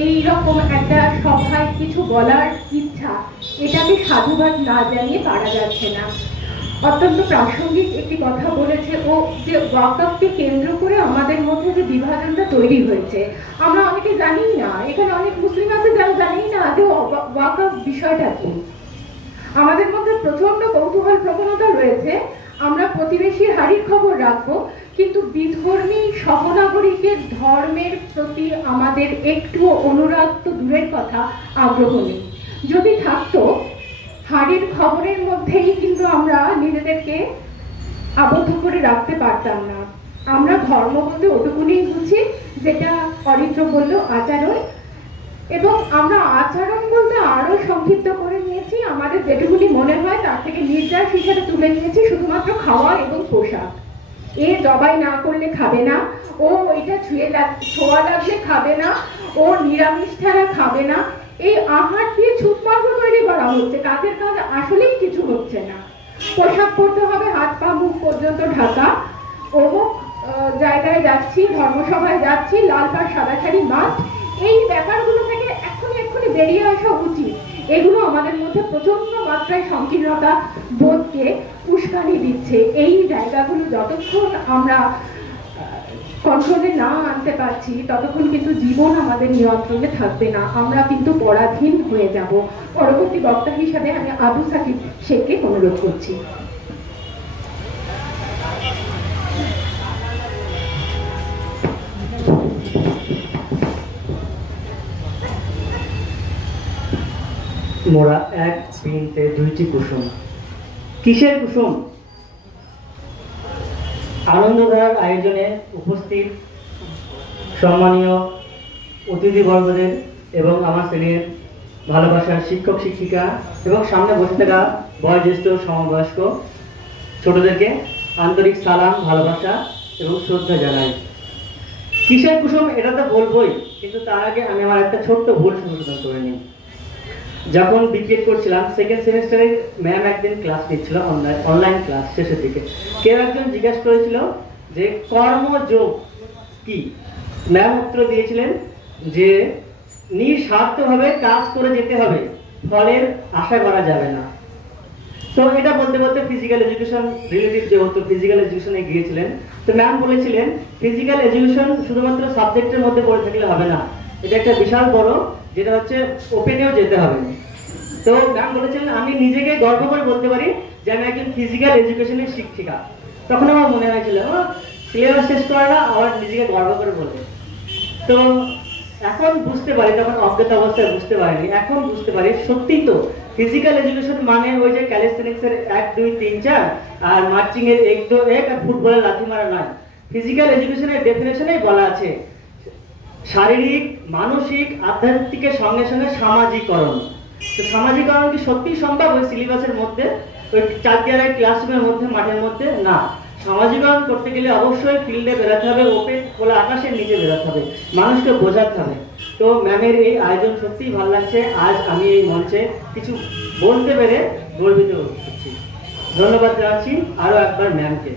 এই রকম একটা সভায় কিছু বলার ইচ্ছা, এটাকে সাধুবাদ না জানিয়ে পারা যাচ্ছে না। অত্যন্ত প্রাসঙ্গিক একটি কথা বলেছে ও, যে ওয়াকফকে কেন্দ্র করে আমাদের মধ্যে যে বিভাজনটা তৈরি হয়েছে, আমরা অনেকে জানি না, এখানে অনেক মুসলিম আছে যারা জানি না যে ওয়াকফ বিষয়টা কি। আমাদের মধ্যে প্রচন্ড কৌতূহল প্রবণতা রয়েছে, আমরা প্রতিবেশীর হাড়ির খবর রাখবো, কিন্তু বিধর্মী সহনাগরিকের ধর্মের প্রতি আমাদের একটু অনুরাগ তো দূরের কথা, আগ্রহ নেই। যদি থাকতো, হাড়ির খবরের মধ্যেই কিন্তু আমরা নিজেদেরকে আবদ্ধ করে রাখতে পারতাম না। আমরা ধর্ম বলতে ওটুকুনি বুঝি যেটা অরিত্র বললো আচরণ, এবং আমরা আচরণ বলতে আরো সংক্ষিপ্ত করে নিয়েছি, আমাদের যেটুকুনি মনে হয় তার থেকে নির্যাস হিসেবে তুলে নিয়েছি শুধুমাত্র খাওয়া এবং পোশাক। এ জবাই না করলে খাবে না, ও এটা ছোঁয়া লাগলে খাবে না, ও নিরামিষ ছাড়া খাবে না, এই আহার দিয়ে ছুটমার্গ তৈরি করা হচ্ছে, কাজের কাজ আসলেই কিছু হচ্ছে না। পোশাক পরতে হবে হাত পা মুখ পর্যন্ত ঢাকা, অমুক জায়গায় যাচ্ছি, ধর্মসভায় যাচ্ছি, লাল পাড় সাদা শাড়ি মাস্ট, এই ব্যাপারগুলো থেকে এক্ষুনি বেরিয়ে আসা উচিত। এগুলো আমাদের মধ্যে প্রচন্ড মাত্রায় সংকীর্ণতা বোধকে উস্কানি দিচ্ছে। এই জায়গাগুলো যতক্ষণ আমরা কন্ট্রোলে না আনতে পারছি, ততক্ষণ কিন্তু জীবন আমাদের নিয়ন্ত্রণে থাকবে না, আমরা কিন্তু পরাধীন হয়ে যাব। পরবর্তী বক্তা হিসাবে আমি আবু সাকিব শেখকে অনুরোধ করছি। মোরা এক বৃন্তে দুইটি কুসুম। কিসের কুসুম? আনন্দধারার আয়োজনে উপস্থিত সম্মানীয় অতিথিবর্গদের এবং আমার শ্রেণীর ভালোবাসার শিক্ষক শিক্ষিকা এবং সামনে বসে থাকা বয়োজ্যেষ্ঠ সমবয়স্ক ছোটদেরকে আন্তরিক সালাম, ভালোবাসা এবং শ্রদ্ধা জানাই। কিসের কুসুম এটা তো বলবোই, কিন্তু তার আগে আমি আমার একটা ছোট্ট ভুল সংশোধন করে নিই। যখন বিপিএড করছিলাম সেকেন্ড সেমিস্টারে ম্যাম একদিন ক্লাস নিচ্ছিল, অনলাইন ক্লাস শেষের দিকে। কেউ একজন জিজ্ঞাসা করেছিল যে কর্মযোগ কি? ম্যাম উত্তর দিয়েছিলেন যে নিঃস্বার্থভাবে কাজ করে যেতে হবে, ফলের আশা করা যাবে না। তো এটা বলতে বলতে ফিজিক্যাল এডুকেশন রিলেটিভ যেহেতু ফিজিক্যাল এডুকেশনে গিয়েছিলেন, তো ম্যাম বলেছিলেন ফিজিক্যাল এডুকেশন শুধুমাত্র সাবজেক্টের মধ্যে পড়ে থাকলে হবে না, এটা একটা বিশাল বড়, যেটা হচ্ছে ওপেনেও যেতে হবে। তো ম্যাম বলেছিলেন আমি নিজেকে গর্ব করে বলতে পারি যে আমি একজন ফিজিক্যাল এডুকেশনের শিক্ষিকা। তখন আমার মনে হয়েছিল সিলেবাস শেষ করে না, আবার নিজেকে গর্ব করে বলবে। তো এখন বুঝতে পারি, তখন অজ্ঞতা অবস্থায় বুঝতে পারিনি, এখন বুঝতে পারি সত্যিই তো ফিজিক্যাল এডুকেশন মানে ওই যে ক্যালিস্থেনিক্সের 1 2 3 4 আর মার্চিং এর 1 2 1 আর ফুটবলের লাথি মারা নয়। ফিজিক্যাল এডুকেশনের ডেফিনেশনেই বলা আছে শারীরিক, মানসিক, আধ্যাত্মিকের সঙ্গে সঙ্গে সামাজিকরণ। তো সামাজিকরণ কি সত্যি সম্ভব ওই সিলেবাসের মধ্যে, ওই 4 দেয়ালের ক্লাসরুমের মধ্যে, মাঠের মধ্যে? না। সামাজিকরণ করতে গেলে অবশ্যই ফিল্ডে বেরোতে হবে, ওপেন খোলা আকাশের নিচে বেরোতে হবে, মানুষকে বোঝাতে হবে। তো ম্যামের এই আয়োজন সত্যিই ভালো লাগছে। আজ আমি এই মঞ্চে কিছু বলতে পেরে গর্বিত হচ্ছি। ধন্যবাদ জানাচ্ছি আরো একবার ম্যামকে।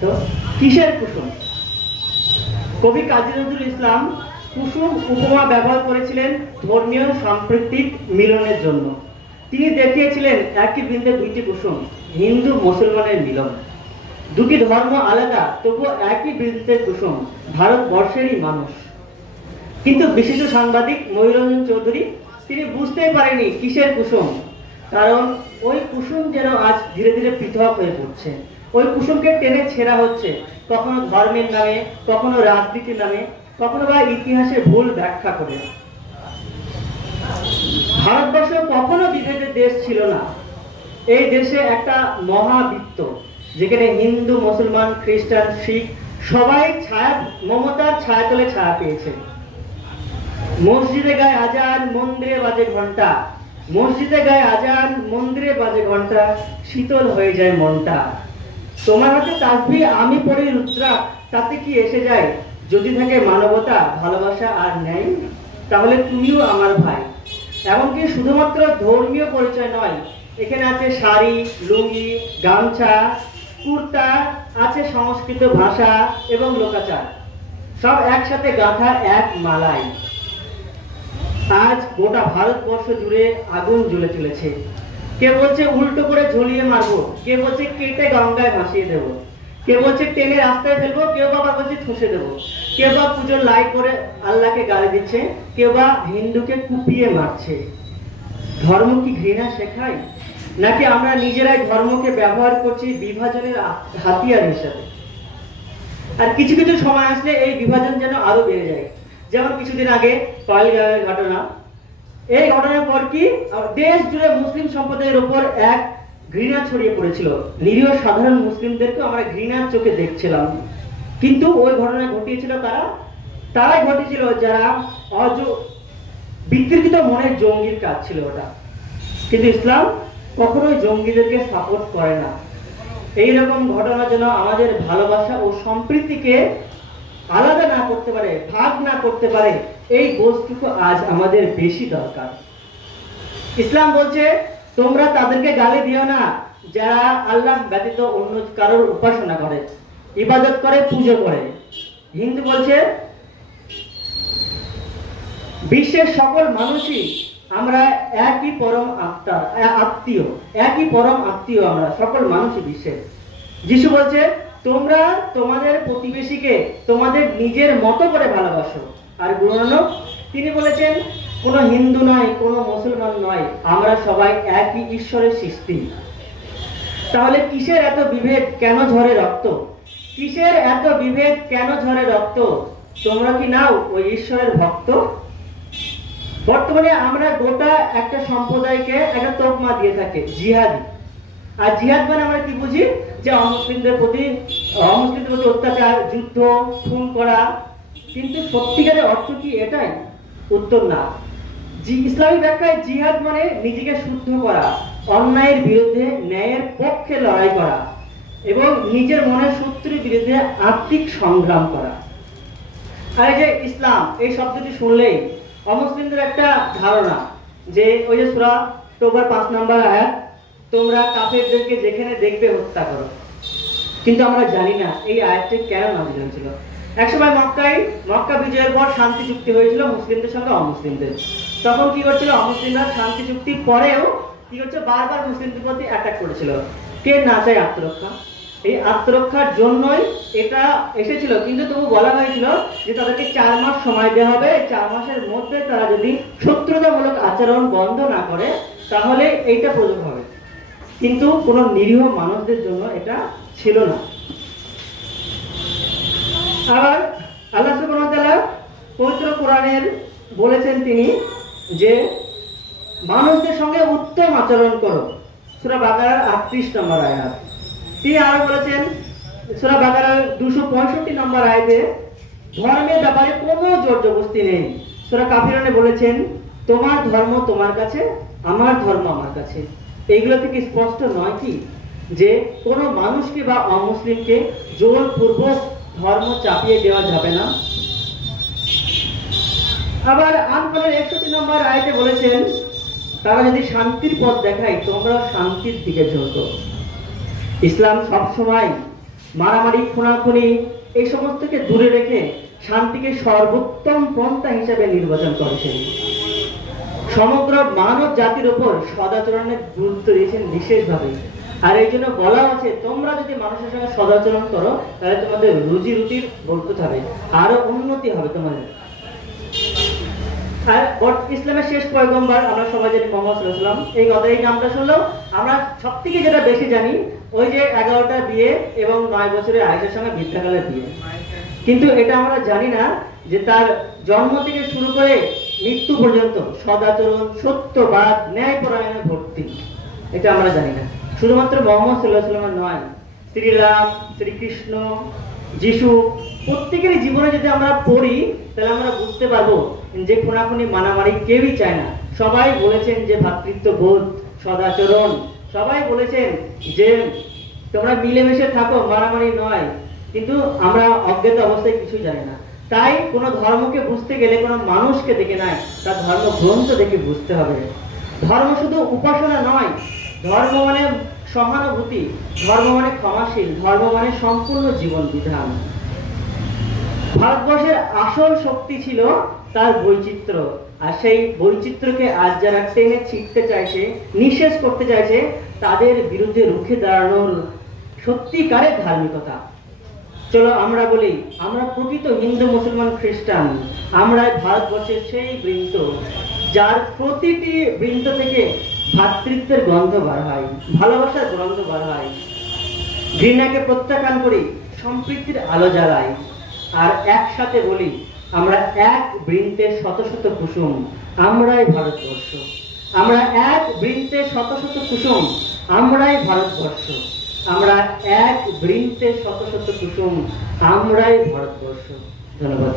তো কিসের কুসুম? কবি কাজী নজরুল ইসলাম কুসুম উপমা ব্যবহার করেছিলেন ধর্মীয় সাম্প্রতিক মিলনের জন্য। তিনি দেখিয়েছিলেন একই বৃন্তে দুইটি কুসুম, হিন্দু মুসলমানের মিলন। দুটি ধর্ম আলাদা, তবুও একই বৃন্তে কুসুম, ভারতবর্ষেরই মানুষ। কিন্তু বিশিষ্ট সাংবাদিক ময়ূরঞ্জন চৌধুরী তিনি বুঝতেই পারেনি কিসের কুসুম, কারণ ওই কুসুম যেন আজ ধীরে ধীরে পৃথক হয়ে পড়ছে। ওই কুসুমকে টেনে ছেঁড়া হচ্ছে, কখনো ধর্মের নামে, কখনো রাজনীতির নামে, কখনো বা ইতিহাসের ভুল ব্যাখ্যা করে। ভারতবর্ষ কখনো বিভেদের দেশ ছিল না। এই দেশে একটা মহাবৃত্ত, যেখানে হিন্দু, মুসলমান, খ্রিস্টান, শিখ সবাই ছায়া, মমতার ছায়াতলে ছায়া পেয়েছে। মসজিদে গায়ে আজান, মন্দিরে বাজে ঘন্টা, মসজিদে গায়ে আজান, মন্দিরে বাজে ঘন্টা, শীতল হয়ে যায় মনটা। তোমার হাতে তাসবিহ, আমি পড়ি রুদ্রা, তাতে কি এসে যায়? যদি থাকে মানবতা, ভালোবাসা আর ন্যায়, তাহলে তুমিও আমার ভাই। এমনকি শুধুমাত্র ধর্মীয় পরিচয় নয়, এখানে আছে শাড়ি, লুঙ্গি, গামছা, কুর্তা, আছে সংস্কৃত ভাষা এবং লোকাচার, সব একসাথে গাঁথা এক মালায়। আজ গোটা ভারতবর্ষ জুড়ে আগুন জ্বলে চলেছে। কে বলছে উল্টো করে ঝুলিয়ে মারবো, কে বলছে কেটে গঙ্গায় ভাসিয়ে দেবো, কে বলছে টেনে রাস্তায় ফেলবো, কেউ বা বলছে ঠুসে দেবো, কেউ বা পুজোর লাই করে আল্লাহকে গালি দিচ্ছে, কেউ বা হিন্দুকে কুপিয়ে মারছে। ধর্ম কি ঘৃণা শেখায়, নাকি আমরা নিজেরাই ধর্মকে ব্যবহার করছি বিভাজনের হাতিয়ার হিসাবে? আর কিছু কিছু সময় আসলে এই বিভাজন যেন আরো বেড়ে যায়। যেমন কিছুদিন আগে পহেলগাঁওয়ের ঘটনা। এই ঘটনার পর কি দেশ জুড়ে মুসলিম সম্প্রদায়ের উপর এক ঘৃণা ছড়িয়ে পড়েছিল। নিরীহ সাধারণ মুসলিমদেরকে আমরা ঘৃণার চোখে দেখছিলাম। কিন্তু ওই ঘটনা ঘটিয়েছিল তারাই ঘটিয়েছিল যারা বিকৃত মনের জঙ্গির কাজ ছিল ওটা। কিন্তু ইসলাম কখনোই জঙ্গিদেরকে সাপোর্ট করে না। এইরকম ঘটনা যেন আমাদের ভালোবাসা ও সম্প্রীতিকে আলাদা না করতে পারে, ভাগ না করতে পারে, এই বস্তুটুকু আজ আমাদের বেশি দরকার। ইসলাম বলছে তোমরা তাদেরকে গালি দিও না যারা আল্লাহ ব্যতীত অন্য কারোর উপাসনা করে, ইবাদত করে, পুজো করে। হিন্দু বলছে বিশ্বের সকল মানুষই আমরা একই পরম আত্মীয়, একই পরম আত্মীয় আমরা সকল মানুষই বিশ্বের। যিশু বলছে তোমরা তোমাদের প্রতিবেশীকে তোমাদের নিজের মতো করে ভালোবাসো। আর গুরু নানক তিনি বলেছেন কোনো হিন্দু নয়, কোনো মুসলমান নয়, আমরা সবাই একই ঈশ্বরের সৃষ্টি। তাহলে কিসের এত বিভেদ, কেন ঝরে রক্ত? কিসের এত বিভেদ, কেন ঝরে রক্ত? তোমরা কি নাও ওই ঈশ্বরের ভক্ত? বর্তমানে আমরা গোটা একটা সম্প্রদায়কে একটা তকমা দিয়ে থাকি জিহাদি। আর জিহাদ মানে আমরা কি বুঝি, যে অমুসলিমদের প্রতি অত্যাচার, যুদ্ধ, খুন করা। কিন্তু সত্যিকারের অর্থ কি এটাই? উত্তর না। ইসলামী ব্যাখ্যায় জিহাদ মানে নিজেকে শুদ্ধ করা, অন্যায়ের বিরুদ্ধে ন্যায়ের পক্ষে লড়াই করা এবং নিজের মনের শত্রুর বিরুদ্ধে আত্মিক সংগ্রাম করা। আর এই যে ইসলাম এই শব্দটি শুনলেই অমুসলিমদের একটা ধারণা যে ওই যে সূরা তওবার 5 নম্বর আয়াত, তোমরা কাফেরদেরকে যেখানে দেখবে হত্যা করো। কিন্তু আমরা জানি না এই আয়াতটি কেন নাযিল হয়েছিল। একসময় মক্কা বিজয়ের পর শান্তি চুক্তি হয়েছিল মুসলিমদের সঙ্গে অমুসলিমদের। তখন কি করছিল অমুসলিমরা শান্তি চুক্তি পরেও কি করছে, বারবার মুসলিমদের প্রতি অ্যাটাক করেছিল। কে না চায় আত্মরক্ষা? এই আত্মরক্ষার জন্যই এটা এসেছিল। কিন্তু তবু বলা হয়েছিল যে তাদেরকে 4 মাস সময় দেওয়া হবে। 4 মাসের মধ্যে তারা যদি শত্রুতামূলক আচরণ বন্ধ না করে তাহলে এইটা প্রযোজ্য হবে। কিন্তু কোন নিরীহ মানুষদের জন্য এটা ছিল না। আবার আল্লাহ সুবহানাহু ওয়া তাআলা পবিত্র কোরআনের বলেছেন তিনি যে মানুষদের সঙ্গে উত্তম আচরণ করো, সূরা বাকারার 38 নম্বর আয়াত। তিনি আরো বলেছেন সূরা বাকারার 265 নম্বর আয়াতে ধর্মের ব্যাপারে কোনো জোর জবরদস্তি নেই। সূরা কাফিরুনে বলেছেন তোমার ধর্ম তোমার কাছে, আমার ধর্ম আমার কাছে। এইগুলো থেকে স্পষ্ট নয় কি যে কোনো মানুষকে বা অমুসলিমকে জোরপূর্বক ধর্ম চাপিয়ে দেওয়া যাবে না। আবার আনফালের 61 নম্বর আয়াতে বলেছেন তারা যদি শান্তির পথ দেখায় তোমরা শান্তির দিকে ঝোঁকো। ইসলাম সবসময় মারামারি, খুনাখুনি এই সমস্তকে দূরে রেখে শান্তিকে সর্বোত্তম পন্থা হিসেবে নির্বাচন করেছেন। সমগ্র মানব জাতির উপর সদাচরণের গুরুত্ব দিয়েছেন বিশেষভাবে। আর এই জন্য বলা আছে তোমরা যদি মানুষের সঙ্গে সদাচরণ করো তাহলে তোমাদের রুজি রুটির বরকত হবে, আরো উন্নতি হবে তোমাদের। আর ইসলামের শেষ পয়গম্বর আমরা সবাই জানি মুহাম্মদ সাল্লাল্লাহু আলাইহি ওয়াসাল্লাম। এই নামটা শুনলেও আমরা সবথেকে যেটা বেশি জানি ওই যে 11টা বিয়ে এবং 9 বছরের আয়েশার সঙ্গে বৃদ্ধাকালের বিয়ে। কিন্তু এটা আমরা জানি না যে তার জন্ম থেকে শুরু করে মৃত্যু পর্যন্ত সদাচরণ, সত্যবাদ, ন্যায়পরায়ণে ভর্তি। এটা আমরা জানি না। শুধুমাত্র মুহাম্মদ সাল্লাল্লাহু আলাইহি ওয়াসাল্লাম নয়, শ্রীরাম, শ্রীকৃষ্ণ, যিশু প্রত্যেকেরই জীবনে যদি আমরা পড়ি তাহলে আমরা বুঝতে পারবো যে খুনাখুনি, মারামারি কেউই চায় না। সবাই বলেছেন যে ভ্রাতৃত্ববোধ, সদাচরণ। সবাই বলেছেন যে তোমরা মিলেমিশে থাকো, মারামারি নয়। কিন্তু আমরা অজ্ঞাত অবস্থায় কিছু জানি না। তাই কোনো ধর্মকে বুঝতে গেলে কোনো মানুষকে দেখে নয়, তার ধর্মগ্রন্থ দেখে বুঝতে হবে। ধর্ম শুধু উপাসনা নয়, ধর্ম মানে সহানুভূতি, ধর্ম মানে ক্ষমাশীল, ধর্ম মানে সম্পূর্ণ জীবন বিধান। ভারতবর্ষের আসল শক্তি ছিল তার বৈচিত্র্য, আর সেই বৈচিত্র্যকে আজ যারা টেনে ছিটতে চাইছে, নিঃশেষ করতে চাইছে, তাদের বিরুদ্ধে রুখে দাঁড়ানোর সত্যিকারের ধার্মিকতা। চলো আমরা বলি, আমরা প্রকৃত হিন্দু, মুসলমান, খ্রিস্টান, আমরা ভারতবর্ষের সেই বৃন্দ যার প্রতিটি বৃন্দ থেকে ভ্রাতৃত্বের গন্ধ বার হয়, ভালোবাসার গন্ধ বার হয়। ঘৃণাকে প্রত্যাখ্যান করি, সম্প্রীতির আলো জ্বালাই, আর একসাথে বলি আমরা এক বৃন্তের শত শত কুসুম, আমরাই ভারতবর্ষ। আমরা এক বৃন্তের শত শত কুসুম, আমরাই ভারতবর্ষ। আমরা এক বৃন্তের শত শত কুসুম, আমরাই ভারতবর্ষ। ধন্যবাদ।